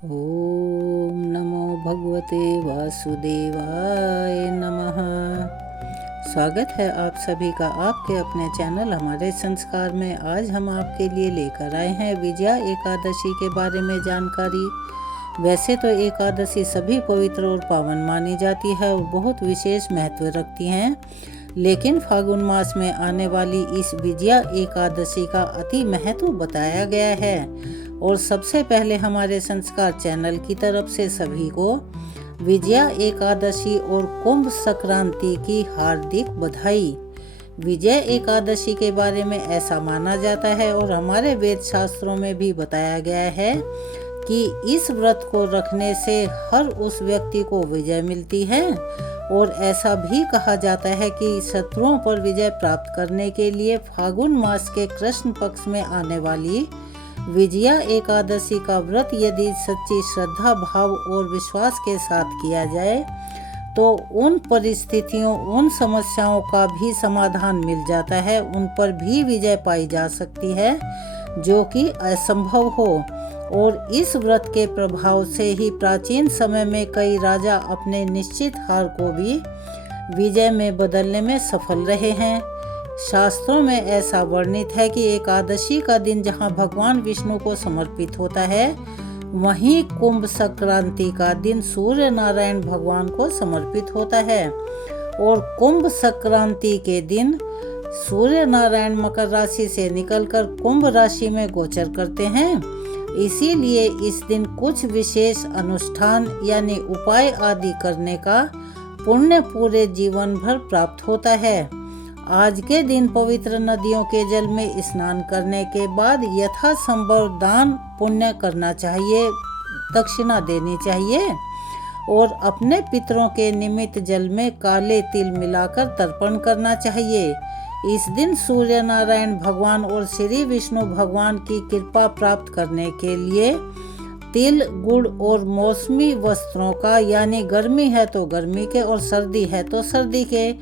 ओम नमो भगवते वासुदेवाय नमः। स्वागत है आप सभी का आपके अपने चैनल हमारे संस्कार में। आज हम आपके लिए लेकर आए हैं विजया एकादशी के बारे में जानकारी। वैसे तो एकादशी सभी पवित्र और पावन मानी जाती है और बहुत विशेष महत्व रखती हैं, लेकिन फागुन मास में आने वाली इस विजया एकादशी का अति महत्व बताया गया है। और सबसे पहले हमारे संस्कार चैनल की तरफ से सभी को विजया एकादशी और कुंभ संक्रांति की हार्दिक बधाई। विजय एकादशी के बारे में ऐसा माना जाता है और हमारे वेद शास्त्रों में भी बताया गया है कि इस व्रत को रखने से हर उस व्यक्ति को विजय मिलती है। और ऐसा भी कहा जाता है कि शत्रुओं पर विजय प्राप्त करने के लिए फागुन मास के कृष्ण पक्ष में आने वाली विजया एकादशी का व्रत यदि सच्ची श्रद्धा भाव और विश्वास के साथ किया जाए तो उन परिस्थितियों, उन समस्याओं का भी समाधान मिल जाता है, उन पर भी विजय पाई जा सकती है जो कि असंभव हो। और इस व्रत के प्रभाव से ही प्राचीन समय में कई राजा अपने निश्चित हार को भी विजय में बदलने में सफल रहे हैं। शास्त्रों में ऐसा वर्णित है कि एकादशी का दिन जहां भगवान विष्णु को समर्पित होता है, वहीं कुंभ संक्रांति का दिन सूर्य नारायण भगवान को समर्पित होता है। और कुंभ संक्रांति के दिन सूर्य नारायण मकर राशि से निकलकर कुंभ राशि में गोचर करते हैं। इसीलिए इस दिन कुछ विशेष अनुष्ठान यानी उपाय आदि करने का पुण्य पूरे जीवन भर प्राप्त होता है। आज के दिन पवित्र नदियों के जल में स्नान करने के बाद यथासंभव दान पुण्य करना चाहिए, दक्षिणा देनी चाहिए और अपने पितरों के निमित्त जल में काले तिल मिलाकर तर्पण करना चाहिए। इस दिन सूर्य नारायण भगवान और श्री विष्णु भगवान की कृपा प्राप्त करने के लिए तिल, गुड़ और मौसमी वस्त्रों का, यानी गर्मी है तो गर्मी के और सर्दी है तो सर्दी के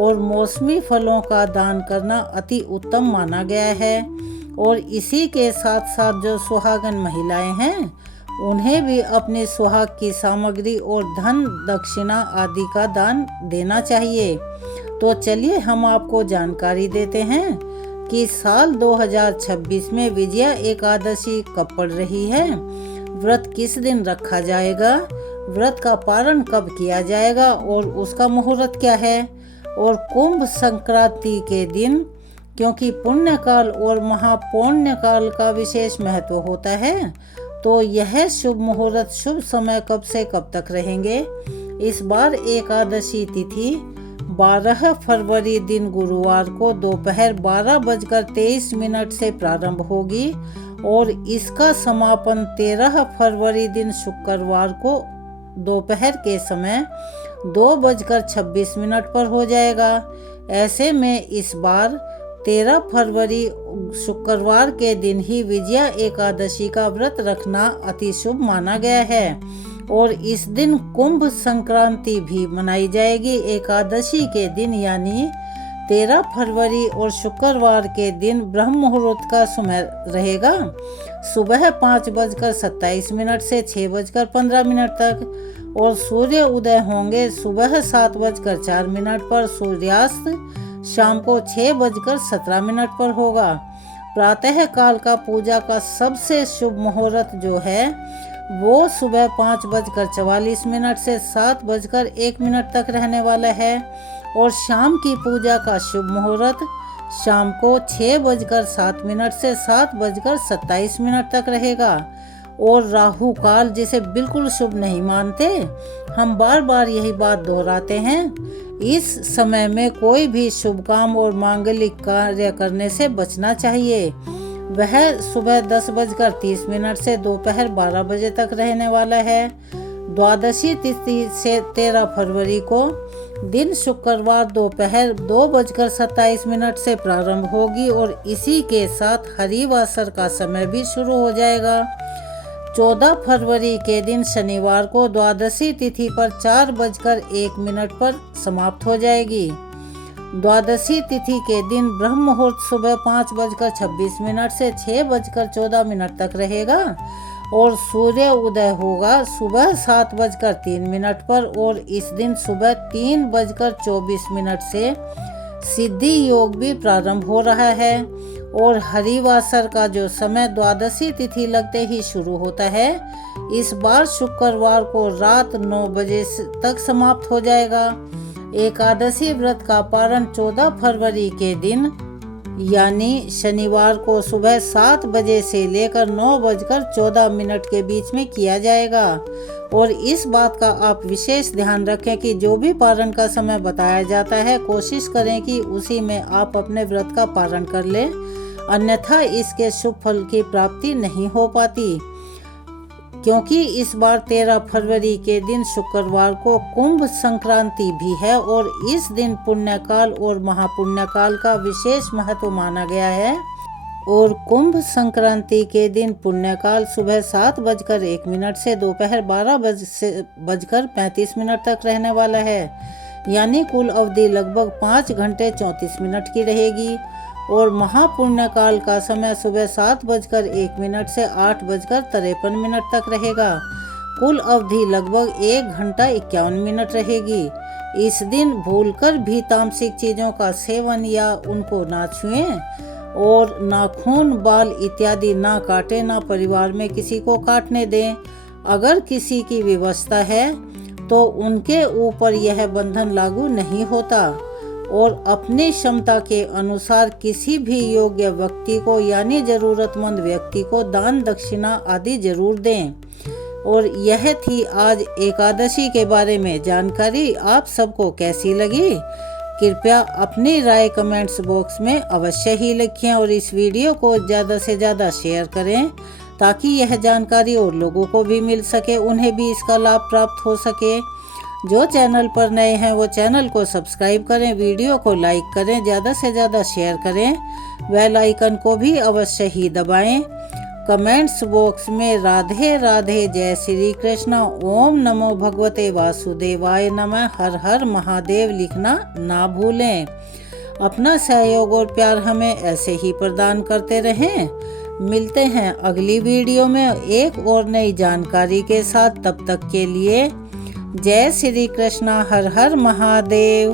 और मौसमी फलों का दान करना अति उत्तम माना गया है। और इसी के साथ साथ जो सुहागन महिलाएं हैं उन्हें भी अपनी सुहाग की सामग्री और धन दक्षिणा आदि का दान देना चाहिए। तो चलिए हम आपको जानकारी देते हैं कि साल 2026 में विजया एकादशी कब पड़ रही है, व्रत किस दिन रखा जाएगा, व्रत का पारण कब किया जाएगा और उसका मुहूर्त क्या है। और कुंभ संक्रांति के दिन क्योंकि पुण्य काल और महापुण्य काल का विशेष महत्व होता है, तो यह शुभ मुहूर्त, शुभ समय कब से कब तक रहेंगे। इस बार एकादशी तिथि 12 फरवरी दिन गुरुवार को दोपहर 12:23 से प्रारंभ होगी और इसका समापन 13 फरवरी दिन शुक्रवार को दोपहर के समय 2:26 पर हो जाएगा। ऐसे में इस बार 13 फरवरी शुक्रवार के दिन ही विजया एकादशी का व्रत रखना अति शुभ माना गया है। और इस दिन कुंभ संक्रांति भी मनाई जाएगी। एकादशी के दिन यानी 13 फरवरी और शुक्रवार के दिन ब्रह्म मुहूर्त का समय रहेगा, सुबह 5:27 से 6:15 तक। और सूर्य उदय होंगे सुबह 7:04 पर, सूर्यास्त शाम को 6:17 पर होगा। प्रातः काल का पूजा का सबसे शुभ मुहूर्त जो है वो सुबह 5:44 से 7:01 तक रहने वाला है। और शाम की पूजा का शुभ मुहूर्त शाम को 6:07 से 7:27 तक रहेगा। और राहु काल, जिसे बिल्कुल शुभ नहीं मानते, हम बार बार यही बात दोहराते हैं, इस समय में कोई भी शुभ काम और मांगलिक कार्य करने से बचना चाहिए। वह सुबह 10:30 से दोपहर 12 बजे तक रहने वाला है। द्वादशी तिथि से 13 फरवरी को दिन शुक्रवार दोपहर 2:27 से प्रारंभ होगी और इसी के साथ हरिवासर का समय भी शुरू हो जाएगा। 14 फरवरी के दिन शनिवार को द्वादशी तिथि पर 4:01 पर समाप्त हो जाएगी। द्वादशी तिथि के दिन ब्रह्म मुहूर्त सुबह 5:26 से 6:14 तक रहेगा और सूर्य उदय होगा सुबह 7:03 पर और इस दिन सुबह 3:24 से सिद्धि योग भी प्रारंभ हो रहा है और हरिवासर का जो समय द्वादशी तिथि लगते ही शुरू होता है, इस बार शुक्रवार को रात 9 बजे तक समाप्त हो जाएगा। एकादशी व्रत का पारण 14 फरवरी के दिन यानी शनिवार को सुबह 7 बजे से लेकर 9:14 के बीच में किया जाएगा। और इस बात का आप विशेष ध्यान रखें कि जो भी पारण का समय बताया जाता है, कोशिश करें कि उसी में आप अपने व्रत का पारण कर लें, अन्यथा इसके शुभ फल की प्राप्ति नहीं हो पाती। क्योंकि इस बार 13 फरवरी के दिन शुक्रवार को कुंभ संक्रांति भी है और इस दिन पुण्यकाल और महापुण्यकाल का विशेष महत्व माना गया है। और कुंभ संक्रांति के दिन पुण्यकाल सुबह 7:01 से दोपहर 12:35 तक रहने वाला है, यानी कुल अवधि लगभग 5 घंटे 34 मिनट की रहेगी। और महापुण्यकाल का समय सुबह 7:01 से 8:53 तक रहेगा। कुल अवधि लगभग 1 घंटा 51 मिनट रहेगी। इस दिन भूलकर भी तामसिक चीजों का सेवन या उनको ना छुएं और नाखून, बाल इत्यादि ना काटें, ना परिवार में किसी को काटने दें। अगर किसी की विवशता है तो उनके ऊपर यह बंधन लागू नहीं होता। और अपनी क्षमता के अनुसार किसी भी योग्य व्यक्ति को यानी जरूरतमंद व्यक्ति को दान दक्षिणा आदि जरूर दें। और यह थी आज एकादशी के बारे में जानकारी। आप सबको कैसी लगी? कृपया अपनी राय कमेंट्स बॉक्स में अवश्य ही लिखें और इस वीडियो को ज़्यादा से ज़्यादा शेयर करें ताकि यह जानकारी और लोगों को भी मिल सके, उन्हें भी इसका लाभ प्राप्त हो सके। जो चैनल पर नए हैं वो चैनल को सब्सक्राइब करें, वीडियो को लाइक करें, ज़्यादा से ज़्यादा शेयर करें, बेल आइकन को भी अवश्य ही दबाएं। कमेंट्स बॉक्स में राधे राधे, जय श्री कृष्ण, ओम नमो भगवते वासुदेवाय नमः, हर हर महादेव लिखना ना भूलें। अपना सहयोग और प्यार हमें ऐसे ही प्रदान करते रहें। मिलते हैं अगली वीडियो में एक और नई जानकारी के साथ। तब तक के लिए जय श्री कृष्ण, हर हर महादेव।